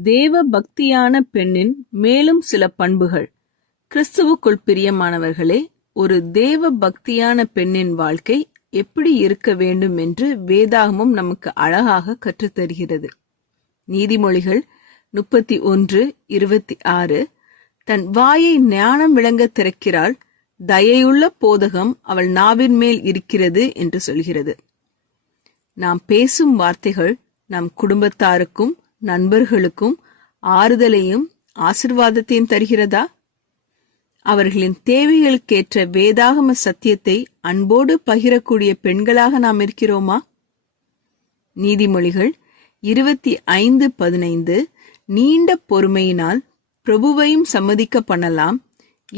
தேவ பக்தியான பெண்ணின் மேலும் சில பண்புகள். கிறிஸ்துவுக்குள் பிரியமானவர்களே, ஒரு தேவ பக்தியான பெண்ணின் வாழ்க்கை எப்படி இருக்க வேண்டும் என்று வேதாகமம் நமக்கு அழகாக கற்றுத்தருகிறது. நீதிமொழிகள் 31:26 தன் வாயை ஞானம் விளங்க திறக்கிறாள், தயையுள்ள போதகம் அவள் நாவின் மேல் இருக்கிறது என்று சொல்கிறது. நாம் பேசும் வார்த்தைகள் நம் குடும்பத்தாருக்கும் நண்பர்களுக்கும் ஆறுதலையும் ஆசிர்வாதத்தையும் தருகிறதா? அவர்களின் தேவைகளுக்கேற்ற வேதாகம சத்தியத்தை அன்போடு பகிரக்கூடிய பெண்களாக நாம் இருக்கிறோமா? நீதிமொழிகள் 25:15 நீண்ட பொறுமையினால் பிரபுவையும் சம்மதிக்க பண்ணலாம்,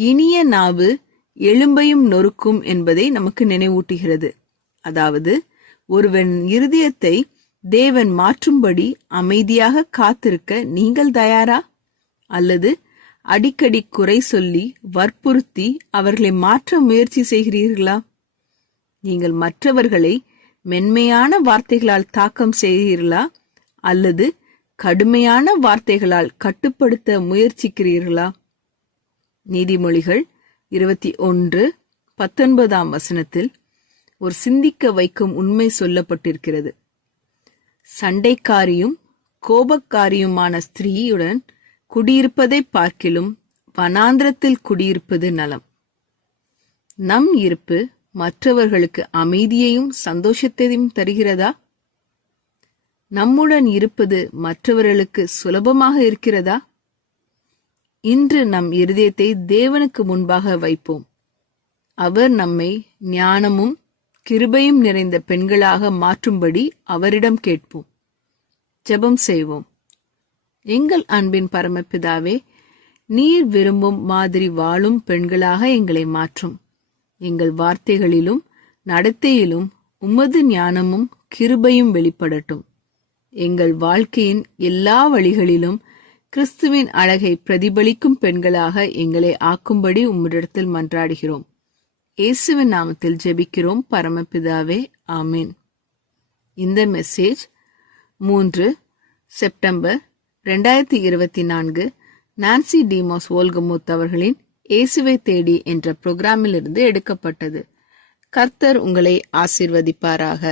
இனிய நாவு எலும்பையும் நொறுக்கும் என்பதை நமக்கு நினைவூட்டுகிறது. அதாவது, ஒருவன் இருதயத்தை தேவன் மாற்றும்படி அமைதியாக காத்திருக்க நீங்கள் தயாரா? அல்லது அடிக்கடி குறை சொல்லி வற்புறுத்தி அவர்களை மாற்ற முயற்சி செய்கிறீர்களா? நீங்கள் மற்றவர்களை மென்மையான வார்த்தைகளால் தாக்கம் செய்கிறீர்களா அல்லது கடுமையான வார்த்தைகளால் கட்டுப்படுத்த முயற்சிக்கிறீர்களா? நீதிமொழிகள் 21:19 ஒரு சிந்திக்க வைக்கும் உண்மை சொல்லப்பட்டிருக்கிறது. சண்டைக்காரியும் கோபக்காரியுமான ஸ்திரீயுடன் குடியிருப்பதை பார்க்கிலும் வனாந்திரத்தில் குடியிருப்பது நலம். நம் இருப்பு மற்றவர்களுக்கு அமைதியையும் சந்தோஷத்தையும் தருகிறதா? நம்முடன் இருப்பது மற்றவர்களுக்கு சுலபமாக இருக்கிறதா? இன்று நம் இருதயத்தை தேவனுக்கு முன்பாக வைப்போம். அவர் நம்மை ஞானமும் கிருபையும் நிறைந்த பெண்களாக மாற்றும்படி அவரிடம் கேட்போம். ஜெபம் செய்வோம். எங்கள் அன்பின் பரமபிதாவே, நீர் விரும்பும் மாதிரி வாழும் பெண்களாக எங்களை மாற்றும். எங்கள் வார்த்தைகளிலும் நடத்தையிலும் உமது ஞானமும் கிருபையும் வெளிப்படட்டும். எங்கள் வாழ்க்கையின் எல்லா வழிகளிலும் கிறிஸ்துவின் அழகை பிரதிபலிக்கும் பெண்களாக எங்களை ஆக்கும்படி உம்மிடத்தில் மன்றாடுகிறோம். இயேசுவின் நாமத்தில் ஜெபிக்கிறோம் பரமபிதாவே, ஆமீன். இந்த மெசேஜ் 3 செப்டம்பர் 2024 நான்சி டிமோஸ் வோல்கமுத் அவர்களின் இயேசுவை தேடி என்ற புரோகிராமிலிருந்து எடுக்கப்பட்டது. கர்த்தர் உங்களை ஆசீர்வதிப்பாராக.